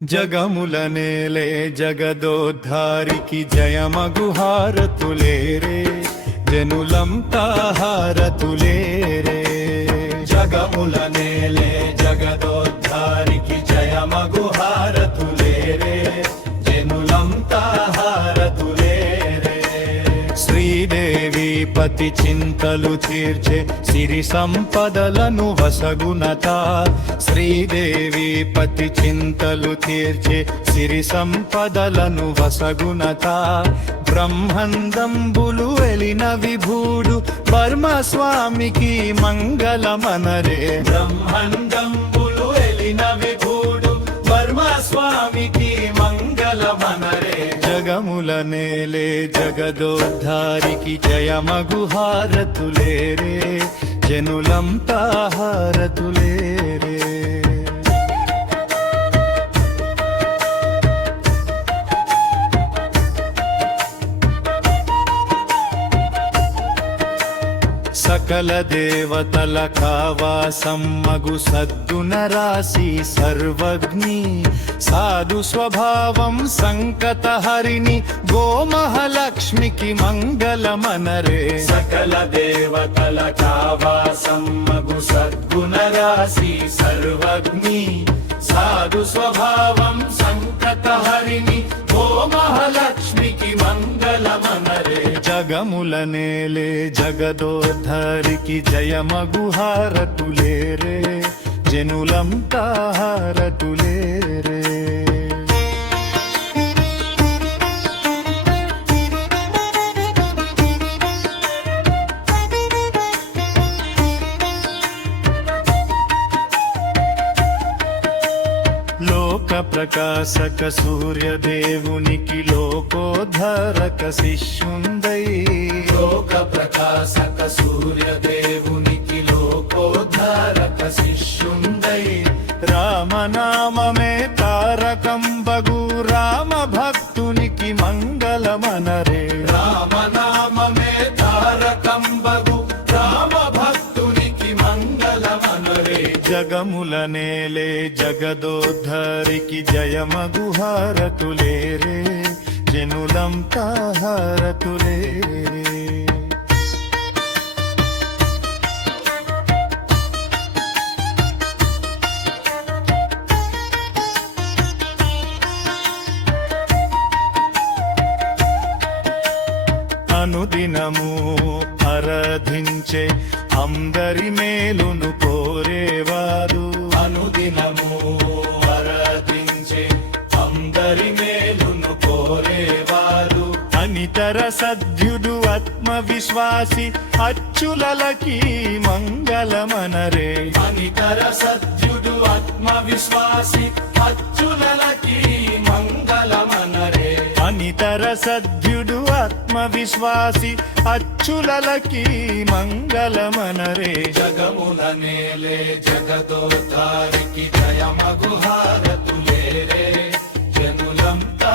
జగముల నేలే జగదోద్ధారికి జయమగు హారతులేరే జనులంతా హారతులేరే జగముల నేలే జగదోద్ధారికి జయమగు హారతులేరే జనులంతా హారతులేరే శ్రీదేవి పతి చింతలు తీర్చే సిరి సంపదలను వసగునత శ్రీదేవి పతి చింతలు తీర్చే సిరి సంపదలను వసగునత బ్రహ్మందంబులు వెలిన విభూడు పరమస్వామికి మంగళమనరే బ్రహ్మందంబులు వెలిన విభూడు పరమస్వామికి మంగళమనరే జగముల నేలే జగదోద్ధారికి జయమగు హారతులేరే జనులంతా హారతులేరే సకల దేవతల కావాసమ్మగు సద్గుణ రాశి సర్వజ్ఞి సాధు స్వభావం సంకట హరిణి గోమహలక్ష్మికి మంగళమనరే సకల దేవతల కావాసమ్మగు సద్గుణ రాశి సర్వజ్ఞి సాధు స్వభావం సంకట హరిణి గోమహలక్ష్మికి మంగళమనరే జగముల నేలే జగదోద్ధారికి జయమగు హారతులేరే జనులంతా హారతులేరే లోక ప్రకాశక సూర్యదేవునికి లోకోద్ధారక శిష్యుందై లోక ప్రకాశక సూర్యదేవునికి లోకోద్ధారక శిష్యుందై రామనామమే తారకం బగు రామ భక్తునికి మంగళమనరే రామనామమే తారకం బగు రామ భక్తునికి మంగళమనరే జగముల నేలే జగదోద్ధారికి జయమగు హారతులేరే జనులంతా హారతులేరే అనుదినము ఆరాధించే అందరి మేలును కోరేవారు అనుదినము ఆరాధించే అందరి మేలును కోరేవారు అనితర సద్యుడు ఆత్మవిశ్వాసి అచ్యులకి మంగళమనరే అనితర సద్యుడు ఆత్మవిశ్వాసి అచ్యులకి మంగళమనరే అనితర సద్యుడు ఆత్మవిశ్వాసి అచ్యులకి మంగళమనరే జగముల నేలే జగదోద్ధారికి జయమగు హారతులేరే జనులంతా